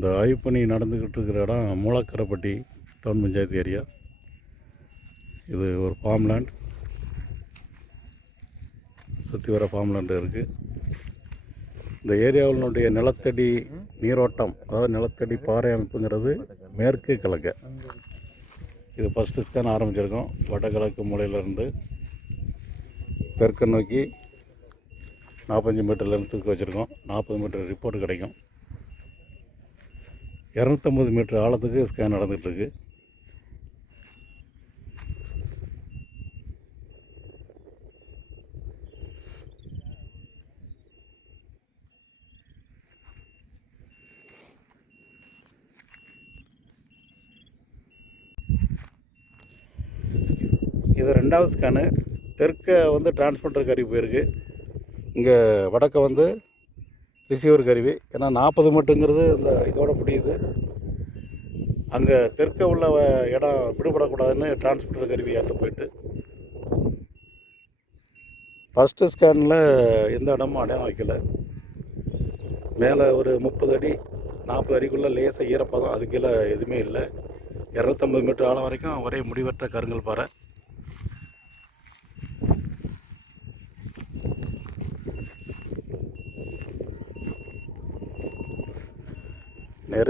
இந்த ஆய்வு பணி நடந்துக்கிட்டு இருக்கிற இடம் மூலக்கரைப்பட்டி டவுன் பஞ்சாயத்து ஏரியா. இது ஒரு ஃபார்ம்லேண்ட் சுற்றி வர ஃபார்ம்லேண்ட் இருக்குது இந்த ஏரியாவினுடைய நிலத்தடி நீரோட்டம் அதாவது நிலத்தடி பாறை அமைப்புங்கிறது மேற்கு கிழக்கு. இது ஃபஸ்ட்டு ஸ்கேன் ஆரம்பிச்சிருக்கோம். வடகிழக்கு மூலையிலேருந்து தெற்கு நோக்கி நாற்பஞ்சு மீட்டர்லேருந்து தூக்கி வச்சுருக்கோம். நாற்பது மீட்டர் ரிப்போர்ட் கிடைக்கும். இரநூத்தம்பது மீட்டர் ஆழத்துக்கு ஸ்கேன் நடந்துகிட்ருக்கு. இது ரெண்டாவது ஸ்கேனு. தெற்க வந்து டிரான்ஸ்மிட்டர் கறி போயிருக்கு. இங்கே வடக்க வந்து ரிசீவர் கருவி. ஏன்னா நாற்பது மட்டுங்கிறது இந்த இதோட முடியுது. அங்கே தெற்க உள்ள இடம் விடுபடக்கூடாதுன்னு டிரான்ஸ்மிட்டர் கருவி ஏற்ற போயிட்டு. ஃபஸ்ட்டு ஸ்கேனில் எந்த இடமும் அடையாளம் வைக்கல. மேலே ஒரு முப்பது அடி நாற்பது அடிக்குள்ளே லேசாக ஈரப்பதம் அது கீழே எதுவுமே இல்லை. இரநூத்தம்பது மீட்டர் ஆழம் வரைக்கும் ஒரே முடிவற்ற கருங்கல் பாறை.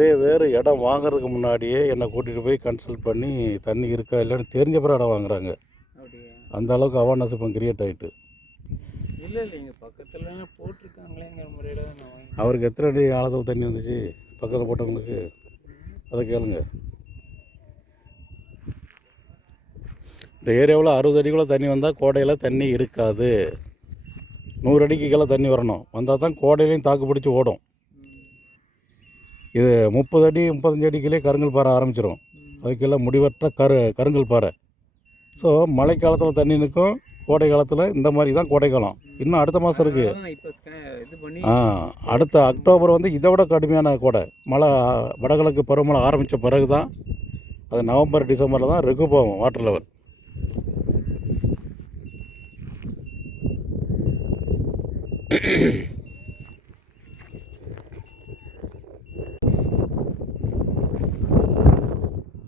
நிறைய பேர் இடம் வாங்குறதுக்கு முன்னாடியே என்னை கூட்டிகிட்டு போய் கன்சல்ட் பண்ணி தண்ணி இருக்கா இல்லைன்னு தெரிஞ்ச பிறகு இடம் வாங்குறாங்க. அந்த அளவுக்கு அவேர்னஸ் இப்போ கிரியேட் ஆகிட்டு இல்லை இல்லைங்க பக்கத்துலலாம் போட்டிருக்காங்களேங்கிற முறையில் அவருக்கு எத்தனை அடி ஆழத்தில் தண்ணி வந்துச்சு? பக்கத்தில் போட்டவங்களுக்கு? அதை கேளுங்க. இந்த ஏரியாவில் அறுபது அடிக்குள்ளே தண்ணி வந்தால் கோடையில் தண்ணி இருக்காது. நூறு அடிக்கு கீழே தண்ணி வரணும். வந்தால் தான் கோடையிலையும் தாக்கு பிடிச்சி ஓடும். இது முப்பது அடி முப்பத்தஞ்சு அடிக்கிலே கருங்கல் பாறை ஆரம்பிச்சிடும் அதுக்கெல்லாம் முடிவற்ற கரு கருங்கல் பாறை. ஸோ மழைக்காலத்தில் தண்ணி நிற்கும். கோடை காலத்தில் இந்த மாதிரி தான் கோடை காலம். இன்னும் அடுத்த மாதம் இருக்குது ஆ அடுத்த அக்டோபர் வந்து இதை விட கடுமையான கோடை. மழை வடகிழக்கு பருவமழை ஆரம்பித்த பிறகு தான் அது நவம்பர் டிசம்பரில் தான் ரெகு போகும் வாட்டர் லெவல்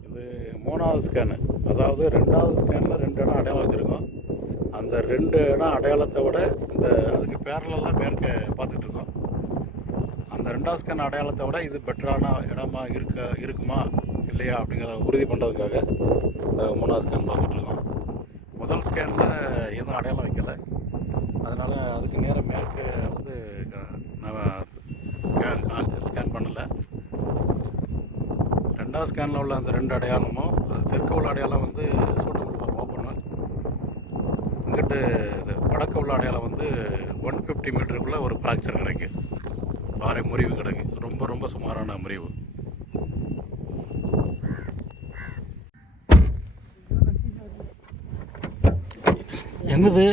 இது மூணாவது ஸ்கேனு அதாவது ரெண்டாவது ஸ்கேனில் ரெண்டு இடம் அடையாளம் வச்சுருக்கோம் அந்த ரெண்டு இடம் அடையாளத்தை விட இந்த அதுக்கு பேரலாம் மேற்க பார்த்துட்டு இருக்கோம். அந்த ரெண்டாவது ஸ்கேன் அடையாளத்தை விட இது பெட்டரான இடமா இருக்க இருக்குமா இல்லையா அப்படிங்கிறத உறுதி பண்ணுறதுக்காக இந்த மூணாவது ஸ்கேன் பார்த்துட்ருக்கோம் முதல் ஸ்கேனில் எதுவும் அடையாளம் வைக்கலை. அதனால் அதுக்கு நேரம் மேற்க வந்து நான் ஸ்கேன் பண்ணலை. ரெண்டாவது ஸ்கேனில் உள்ள அந்த ரெண்டு அடையாளமும் அது தெற்கு உள்ள அடையாளம் வந்து சூட்டபுள் ஃபார் ஓப்பனர் இங்கிட்டு வடக்கு உள்ள அடையாளம் வந்து ஒன் ஃபிஃப்டி மீட்டருக்குள்ளே ஒரு ஃப்ராக்சர் கிடைக்கு. பாறை முறிவு கிடைக்கு. ரொம்ப ரொம்ப சுமாரான முறிவு. என்னது?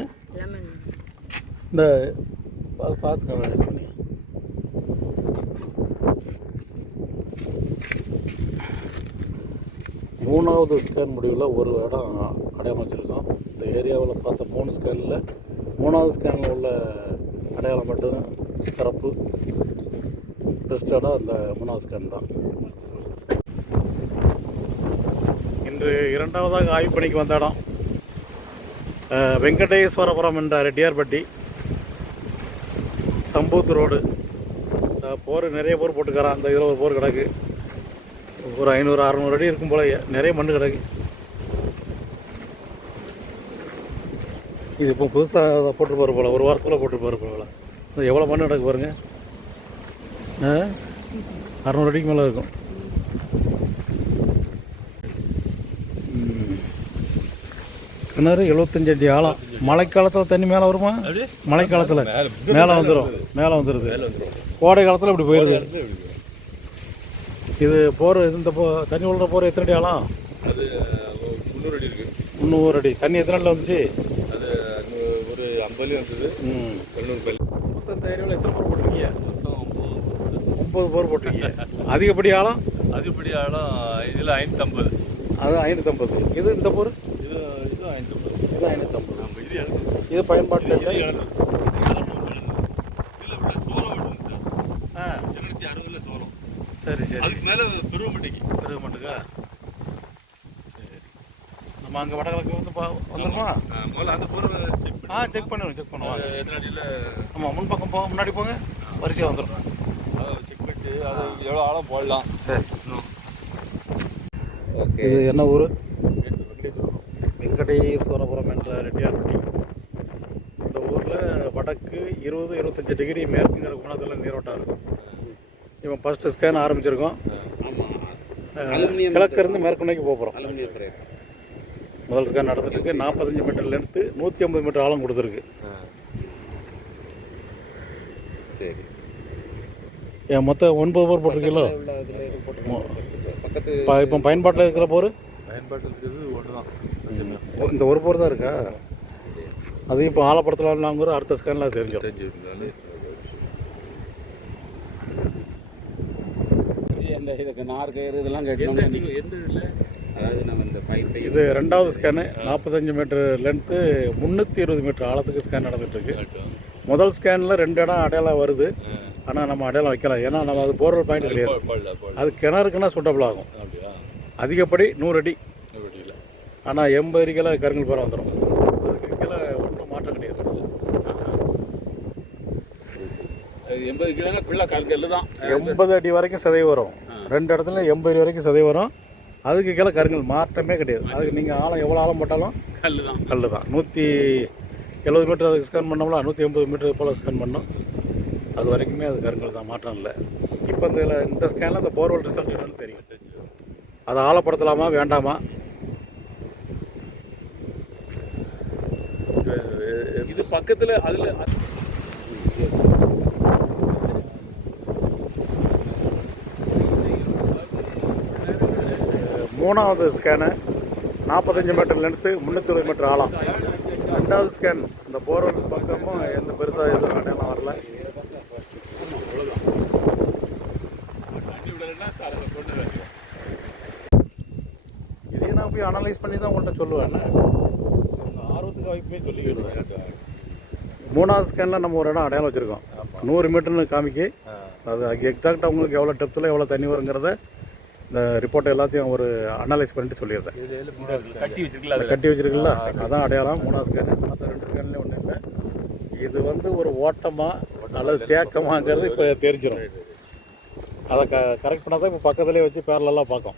இந்த பார்த்துக்க பண்ணி மூணாவது ஸ்கேன் முடிவில் ஒரு இடம் அடையாளம் வச்சுருக்கோம் இந்த ஏரியாவில் பார்த்த மூணு ஸ்கேனில் மூணாவது ஸ்கேனில் உள்ள அடையாளம் மட்டும் சிறப்பு. பெஸ்ட் இடம் அந்த மூணாவது ஸ்கேன் தான். இன்று இரண்டாவதாக ஆய்வு பணிக்கு வந்த இடம் வெங்கடேஸ்வரபுரம் என்ற ரெட்டியார்பட்டி சம்பூத் ரோடு. இந்த போர் நிறைய போர் போட்டுக்கிறான். அந்த இதில் ஒரு போர் கிடக்கு. ஒரு ஐநூறு அறநூறு அடி இருக்கும் போல நிறைய மண் கிடக்கு. இது இப்போ புதுசாக போட்டு போகிற போல ஒரு வாரத்துக்குள்ளே போட்டு போகிற போல. இது எவ்வளோ மண்ணு கிடக்கு பாருங்க. ஆ? அறநூறு அடிக்கு மேலே இருக்கும். கிணறு எழுபத்தஞ்சு அடி ஆழம். மழைக்காலத்தில் தண்ணி மேலே வருமா? மழைக்காலத்தில். மேலே வந்துடும் மேலே வந்துடுது கோடை காலத்தில் இப்படி போயிடுது இது போர் இந்த போ தண்ணி உள்ள போர் எத்தனை அடி ஆழம்? அது முந்நூறு அடி இருக்கு. முந்நூறு அடி. தண்ணி எத்தனை அடியில் வந்துச்சு? அது ஐம்பதுலேயும் வந்தது ம். தொண்ணூறு பல் மொத்தம் இந்த ஏரியாவில் எத்தனை போர் போட்டிருக்கீங்க? மொத்தம் ஒம்பது ஒம்பது போர் போட்டிருக்கீங்க. அதிகப்படி ஆழம்? அதிகப்படி ஆழம் இதில் ஐநூற்றம்பது அது ஐநூற்றம்பது இது இந்த போர்? இது இது ஐநூற்றம்பது இது ஐநூற்றம்பது நம்ம இது இது பயன்பாட்டில் இது இல்லை சரி? சரி அதுக்கு மேலே பெருகமட்டுக்கா சரி நம்ம அங்கே வடகிழக்கு வந்து பா வந்துருமா? முதல்ல அந்த பூர்வ செக் ஆ செக் பண்ணுவோம் செக் பண்ணுவோம். எத்தனை அடியில்? ஆமாம் முன்பக்கம் போக முன்னாடி போங்க வரிசையாக வந்துடும் அதை செக் பண்ணிட்டு அது எவ்வளோ ஆழம் போடலாம். சரி. ஓகே. இது என்ன ஊர்? வெங்கடேஸ்வரபுரம் என்ற ரெட்டியார்பட்டி இந்த ஊரில் வடக்கு இருபது இருபத்தஞ்சி டிகிரி மேற்குங்கிற கோணத்தில் நீரோட்டம் இருக்கும். இவன் ஃபஸ்ட்டு ஸ்கேன் ஆரம்பிச்சிருக்கோம். கிழக்கு இருந்து மேற்கு நோக்கி போக போகிறோம் முதல் ஸ்கேன் நடந்துட்டு இருக்கு நாற்பத்தஞ்சு மீட்டர் லென்த்து நூற்றி ஐம்பது மீட்டர் ஆழம் கொடுத்துருக்கு. சரி. என் மொத்தம் ஒன்பது போர் போட்டிருக்கீங்களோ? இப்போ இப்போ பயன்பாட்டில் இருக்கிற போர்? பயன்பாட்டில் இருக்கிறது ஒன்று தான். இந்த ஒரு போர் தான் இருக்கா? அது இப்போ ஆழப்படுத்தலாம்னாங்கிற அடுத்த ஸ்கேனில் தெரிஞ்சிடும். தெரிஞ்சிருந்தாலும் அந்த இதுக்கு நார் கயிறு இதெல்லாம் கட்டணும் நீங்கள் எந்த இதில்? அதாவது நம்ம இது ரெண்டாவது ஸ்கேனு நாற்பத்தஞ்சு மீட்டர் லென்த்து முந்நூற்றி இருபது மீட்டர் ஆழத்துக்கு ஸ்கேன் நடந்துட்டுருக்கு. முதல் ஸ்கேனில் ரெண்டு இடம் அடையாளம் வருது. ஆனால் நம்ம அடையாளம் வைக்கலாம் ஏன்னா நம்ம அது போர்வெல் பாயிண்ட் கிடையாது அது கிணறுக்குன்னா சூட்டபிள் ஆகும். அதிகப்படி நூறு அடி. ஆனால் எண்பது அடிக்கெல்லாம் கருங்கல் பாறை வந்துடும் அதுக்கு கீழே ஒன்றும் மாற்றம் கிடையாது. எண்பது கிலோனா ஃபுல்லாக கல்கல்லு தான். எண்பது அடி வரைக்கும் சதை வரும். ரெண்டு இடத்துல எண்பது அடி வரைக்கும் சதை வரும். அதுக்கு கீழே கருங்கல் மாற்றமே கிடையாது. அதுக்கு நீங்கள் ஆழம் எவ்வளோ ஆழம் போட்டாலும் கல் தான் கல் தான் நூற்றி எழுபது மீட்டர் அதுக்கு ஸ்கேன் பண்ணோம்ல நூற்றி எண்பது மீட்டர் போல் ஸ்கேன் பண்ணோம். அது வரைக்குமே அது கருங்கல் தான் மாற்றம் இல்லை. இப்போ இந்த இந்த ஸ்கேனில் இந்த போர்வெல் ரிசல்ட் என்னன்னு தெரியும். அதை ஆழப்படுத்தலாமா வேண்டாமா? இது பக்கத்தில் அதில் மூணாவது ஸ்கேனு நாற்பத்தஞ்சு மீட்டர் லென்த்து முந்நூற்றி இருபது மீட்டர் ஆழம். ரெண்டாவது ஸ்கேன் இந்த போர்வெல் பக்கமும் எந்த பெருசாக எதுவும் அடையாளம் வரல. இதையும் நான் போய் அனலைஸ் பண்ணி தான் உங்கள்கிட்ட சொல்லுவேன். ஆர்வத்துக்கு வாய்ப்பே சொல்லிக்கிட்டு மூணாவது ஸ்கேனில் நம்ம ஒரு இடம் அடையாளம் வச்சுருக்கோம். நூறு மீட்டர்னு காமிக்கி. அது எக்ஸாக்டாக உங்களுக்கு எவ்வளோ டெப்த்தில் எவ்வளோ தண்ணி வருங்கிறத இந்த ரிப்போர்ட் எல்லாத்தையும் ஒரு அனலைஸ் பண்ணிட்டு சொல்லிடுறேன் கட்டி வச்சிருக்கல கட்டி வச்சிருக்குல்ல அதான் அடையாளம். மூணாவது ஸ்கேனு மற்ற ரெண்டு ஸ்கேன்லேயும் ஒன்றும் இல்லை. இது வந்து ஒரு ஓட்டமா அல்லது தேக்கமாங்கிறது இப்போ தெரிஞ்சிடும் அதை க கரெக்ட் பண்ணால் தான் இப்போ பக்கத்துலேயே வச்சு பேரலெல்லாம் பார்க்கும்.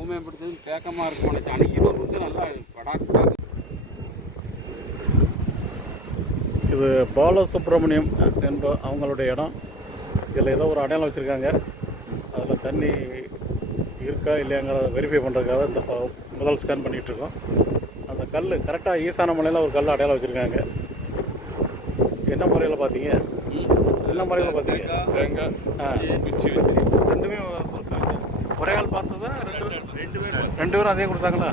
ஊமைப்படுத்தது தேக்கமாக இருக்கும் இருபது வந்து நல்லா படாக்கு இது பாலசுப்ரமணியம் என்ப அவங்களுடைய இடம். இதில் ஏதோ ஒரு அடையாளம் வச்சுருக்காங்க. அதில் தண்ணி இருக்கா இல்லையாங்கிறத வெரிஃபை பண்ணுறதுக்காக இந்த முதல் ஸ்கேன் பண்ணிகிட்ருக்கோம். அந்த கல் கரெக்டாக ஈசான மலையில் ஒரு கல் அடையாளம் வச்சுருக்காங்க. என்ன முறையில் பார்த்தீங்க? என்ன முறையில் பார்த்தீங்க? ரெண்டுமே ஒரு ஆள் பார்த்ததா ரெண்டு பேரும்? ரெண்டு பேரும். ரெண்டு பேரும் அதே கொடுத்தாங்களா?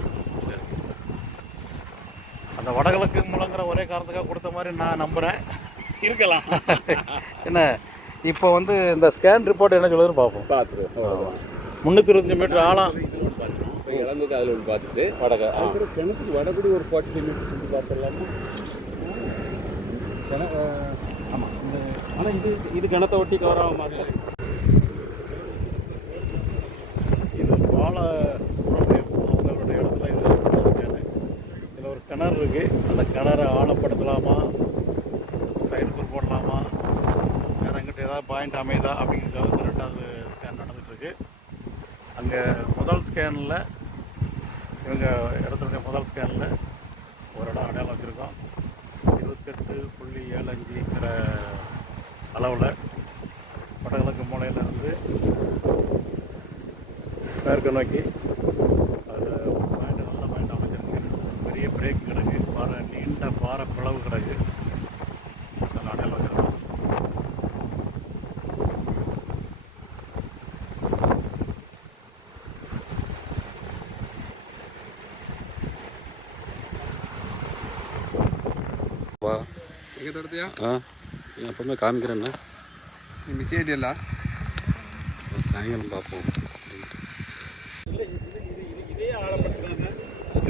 அந்த வடகிழக்கு முழங்குற ஒரே காரணத்துக்காக கொடுத்த மாதிரி நான் நம்புகிறேன் இருக்கலாம். என்ன? இப்போ வந்து இந்த ஸ்கேன் ரிப்போர்ட் என்ன சொல்லுதுன்னு பார்ப்போம். பார்த்துரு. முந்நூற்றி இருபத்தஞ்சி மீட்டர் ஆழம். இளந்துக்கு அதில் ஒன்று பார்த்துட்டு. வடக அப்புறம் கிணத்துக்கு வடபடி ஒரு ஃபார்ட்டி மீட்டர் சுற்றி பார்த்துடலாமா? ஆமாம் ஆனால் இது இது கிணத்தை ஒட்டி கவர் ஆக மாதிரி இது பால அவங்களுடைய இடத்துல இது இதில் ஒரு கிணறு இருக்குது அந்த கிணறை ஆழப்படுத்தலாமா சைடுக்கு போடலாமா வேறு எங்கிட்ட ஏதாவது பாயிண்ட் அமைதா அப்படிங்கிறதுக்காக ரெண்டாவது ஸ்கேன் நடந்துகிட்ருக்கு. அங்கே முதல் ஸ்கேனில் இவங்க இடத்துடைய முதல் ஸ்கேனில் ஒரு இடம் அடையாளம் வச்சுருக்கோம். இருபத்தெட்டு புள்ளி ஏழு அஞ்சுங்கிற அளவில் வடகிழக்கு மூலையிலேருந்து மேற்கு நோக்கி அதில் ஒரு பாயிண்ட் நல்ல பாயிண்ட் அமைச்சிருக்கு பெரிய பிரேக் கிடக்கு. பாறை நீண்ட பாறை பிளவு கிடக்கு அதில் அடையாளம் வச்சிருக்கோம் வா எப்பவுமே காமிக்கிறேன்னா மிஸ் ஐடியல்ல சாயங்காலம் பார்ப்போம்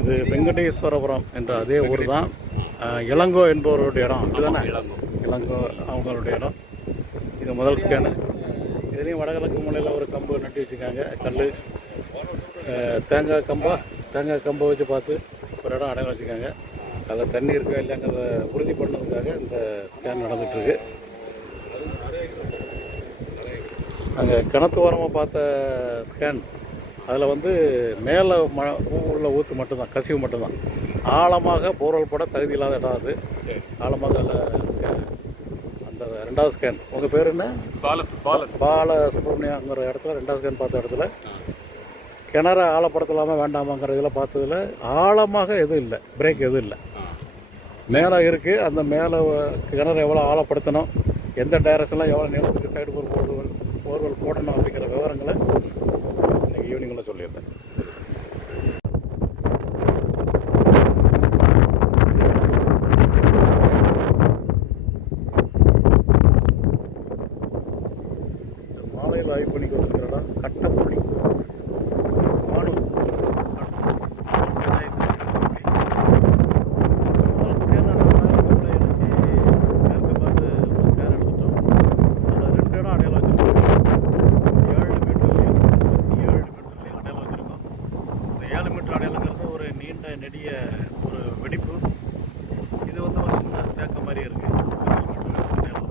இது வெங்கடேஸ்வரபுரம் என்ற அதே ஊர் தான். இளங்கோ என்பவருடைய இடம். அப்படிதானே? இளங்கோ. இளங்கோ அவங்களுடைய இடம். இது முதல் ஸ்கேனு இதுலேயும் வடகிழக்கு மூலையில் ஒரு கம்பு நட்டி வச்சுருக்காங்க. கல் தேங்காய் கம்பா தேங்காய் கம்பை வச்சு பார்த்து ஒரு இடம் அடையாளம் வச்சுருக்காங்க. அதில் தண்ணி இருக்கா இல்லைங்கிறத உறுதி பண்ணதுக்காக இந்த ஸ்கேன் நடந்துகிட்ருக்கு. நாங்கள் கிணத்து ஓரமாக பார்த்த ஸ்கேன் அதில் வந்து மேலே ம உள்ள ஊற்று மட்டும்தான் கசிவு மட்டும்தான். ஆழமாக போர்வல் போட தகுதி இல்லாத இடம் அது. ஆழமாக அதில் ஸ்கேன் அந்த ரெண்டாவது ஸ்கேன். உங்கள் பேர் என்ன? பால பால பால சுப்பிரமணியங்கிற இடத்துல ரெண்டாவது ஸ்கேன் பார்த்த இடத்துல. கிணற ஆழப்படுத்தலாமா வேண்டாமாங்கிற இதில் பார்த்ததுல ஆழமாக எதுவும் இல்லை பிரேக் எதுவும் இல்லை. மேலே இருக்குது அந்த மேலே கிணறு எவ்வளோ ஆழப்படுத்தணும் எந்த டைரக்ஷனில் எவ்வளோ நிலத்துக்கு சைடு போர் போர்வெல் போர்வல் போடணும் அப்படிங்கிற விவரங்களை இன்றைக்கி ஈவினிங்கில் சொல்லியிருந்தேன் மாலையில் ஆய்வு பண்ணி கொண்டிருக்கிற இடம் கட்டப்புள்ளி மானூர் முதல் ஸ்கேன் அந்த நாகர்கோவிலை எடுத்து மேற்கு பார்த்து ஒரு ஸ்கேன் எடுத்துட்டோம் அதில் ரெண்டு இடம் அடையாளம் வச்சுருக்கோம் ஏழு மீட்டர்லையும் இருபத்தி ஏழு மீட்டர்லையும் அடையாளம் வச்சுருக்கோம் இந்த ஏழு மீட்டர் அடையாளங்கிறது ஒரு நீண்ட நெடிய ஒரு வெடிப்பு இது வந்து ஒரு சின்ன தேக்க மாதிரி இருக்குது அடையாளம்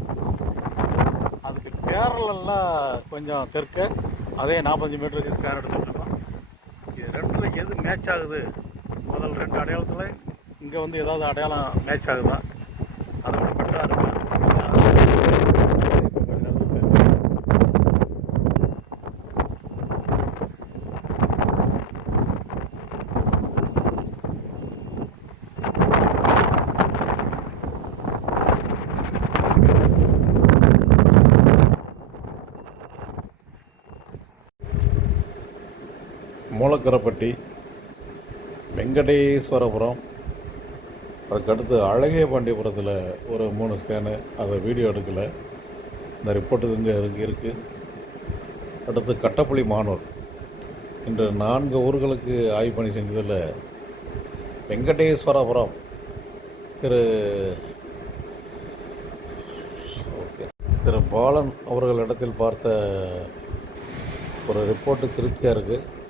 அதுக்கு பேரலெல்லாம் கொஞ்சம் தெற்க. அதே நாற்பத்தஞ்சு மீட்டருக்கு ஸ்கேன் எடுத்துகிட்டு இது ரெண்டில் எது மேட்ச் ஆகுது? முதல் ரெண்டு அடையாளத்தில் இங்கே வந்து ஏதாவது அடையாளம் மேட்ச் ஆகுதா அதை விட பெட்டராக இருக்கா இப்போ கொஞ்ச நேரத்துல தெரியும். சக்கரப்பட்டி வெங்கடேஸ்வரபுரம். அதுக்கடுத்து அழகிய பாண்டியபுரத்தில் ஒரு மூணு ஸ்கேனு அதை வீடியோ எடுக்கலை. இந்த ரிப்போர்ட்டு இங்கே இருக்கு இருக்குது அடுத்து கட்டப்புளி மானூர். இன்று நான்கு ஊர்களுக்கு ஆய்வு பணி செஞ்சதில் வெங்கடேஸ்வரபுரம். திரு ஓகே. திரு பாலன் அவர்கள் இடத்தில் பார்த்த ஒரு ரிப்போர்ட்டு திருப்தியாக இருக்குது